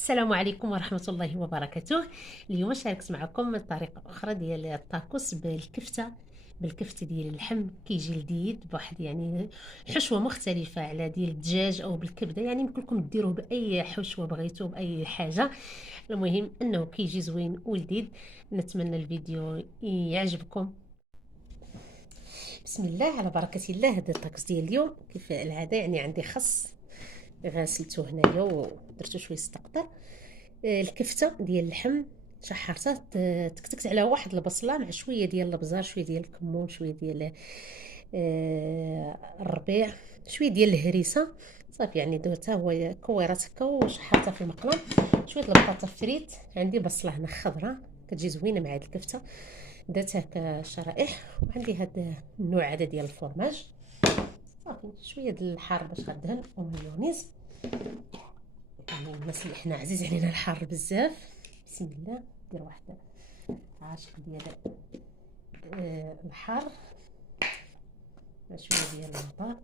السلام عليكم ورحمة الله وبركاته. اليوم شاركت معكم طريقة أخرى ديال الطاكوس بالكفتة ديال اللحم. كيجي لذيذ بواحد حشوة مختلفة على ديال الدجاج أو بالكبدة، يمكن لكم ديروه بأي حشوة بغيتو بأي حاجة. المهم أنه كيجي زوين ولذيذ. نتمنى الفيديو يعجبكم. بسم الله على بركة الله. هذا الطاكس ديال اليوم كيف العادة، عندي خس غسلته هنايا ودرتو شويه السطقطر. الكفته ديال اللحم شحرتها، تكتكت على واحد البصله مع شويه ديال الابزار، شويه ديال الكمون، شويه ديال الربيع، شويه ديال الهريسه. صافي درتها هو كويرات هكا وشحرتها في المقله. شويه البطاطا فريت، عندي بصله هنا خضراء كتجي زوينه مع هاد الكفته، درتها هكا شرائح. وعندي هاد النوع هذا ديال الفرماج. صافي شويه ديال الحار باش غدهن ومايونيز. الناس اللي حنا عزيز علينا الحار بزاف. بسم الله. ندير واحد عاشق ديال الحار مع شويه ديال البطاط.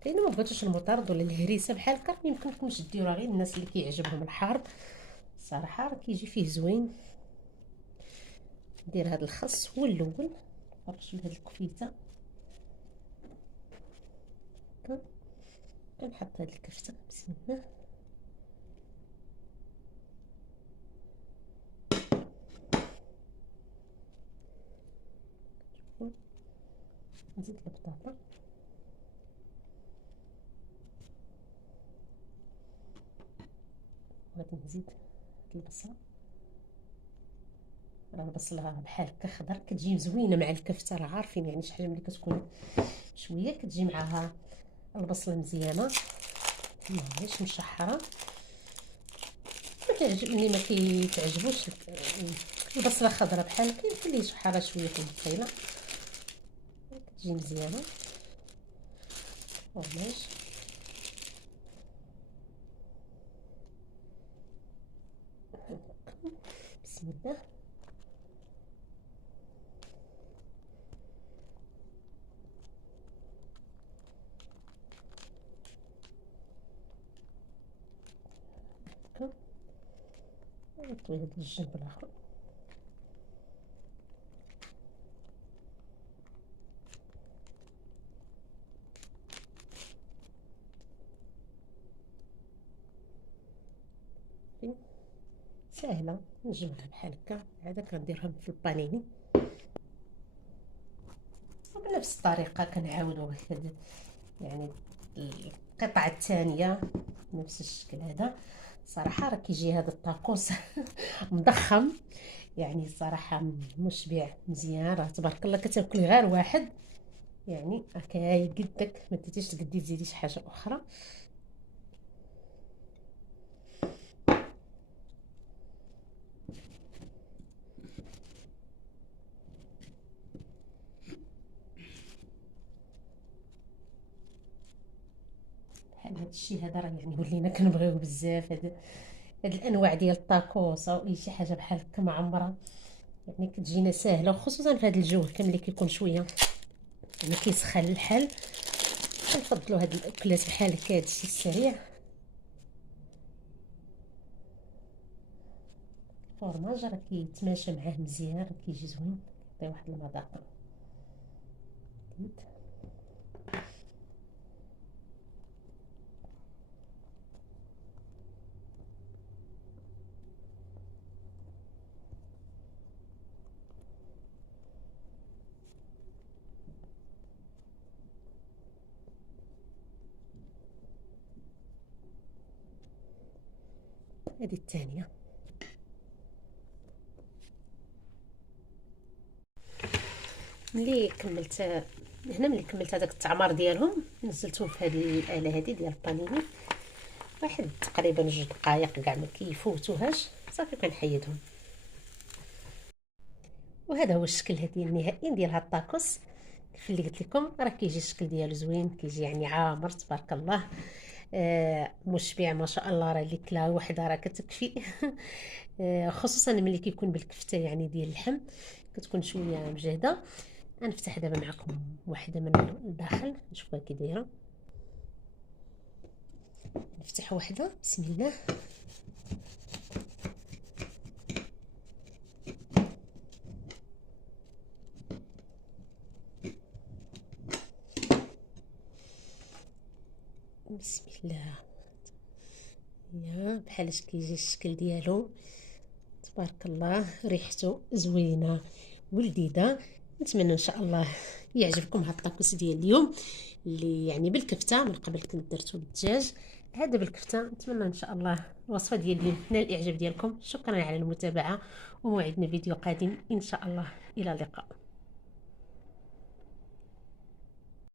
كاينه ما بغيتوش المطارد ولا الهريسه بحال هكا، يمكن لكمش ديروها، غير الناس اللي كيعجبهم الحار صراحه راه كيجي فيه زوين. ندير هذا الخس هو الاول، نفرش بهاد الكفيته هكا، كنحط هاد الكفته. بسم الله. نزيد البطاطا، غادي نزيد البصله. راه البصله بحال هكا خضر كتجي زوينه مع الكفته، راه عارفين شي حاجه ملي كتكون شويه كتجي معاها البصله مزيانه ماهيش مشحره. اللي ما كيتعجبوش البصله خضراء بحال هكا يمكن ليه يشحرها شويه في البصيله، كتجي مزيانه. فرماج. بسم الله. هكا نطوي هاد الجنب الاخر. ساهله نجمعها بحال هكا، عاده كنديرها في البانيني بنفس الطريقه. كنعاودو يعني القطعه الثانيه نفس الشكل هذا. صراحه راه كيجي هذا الطاكوس مضخم، الصراحه مشبع مزيان، راه تبارك الله كتاكل غير واحد هكا يقدك، ما تزيديش تقدي تزيدي شي حاجه اخرى. بحال هذا الشيء هذا راه ولينا كنبغيوه بزاف. هاد الانواع ديال الطاكوس او اي شي حاجه بحال هكا معمره كتجينا ساهله، وخصوصا في هذا الجو كان ملي كيكون شويه كيسخن الحال. كنفضلوا هاد الاكلات بحال هكا، هاد الشيء السريع. الفرماج راه كيتماشى معاه مزيان، راه كيجي زوين، كيعطي واحد المذاق. هذه الثانيه. ملي كملت هذاك التعمار ديالهم نزلتهم في هذه الاله هذه ديال البانيني، واحد تقريبا 2 دقائق كاع ما كيفوتوهاش. صافي كنحيدهم. وهذا هو الشكل هذه النهائي ديال هاد الطاكوس. كيف اللي قلت لكم راه كيجي الشكل ديالو زوين، كيجي عامر تبارك الله. مشبع ما شاء الله، راه اللي كلا وحده راه كتكفي. خصوصا ملي كيكون بالكفته يعني ديال اللحم كتكون شويه مجهده. غنفتح دابا معكم واحده من الداخل نشوفها كي دايره. نفتح واحده بسم الله. بسم الله. يا بحال اش كيجي الشكل ديالو، تبارك الله، ريحته زوينه ولذيذه. نتمنى ان شاء الله يعجبكم هاد الطاكوس ديال اليوم اللي يعني بالكفته. من قبل كنت درتو بالدجاج، هذا بالكفته. نتمنى ان شاء الله الوصفه ديال اليوم تنال الاعجاب ديالكم. شكرا على المتابعه، وموعدنا فيديو قادم ان شاء الله. الى اللقاء.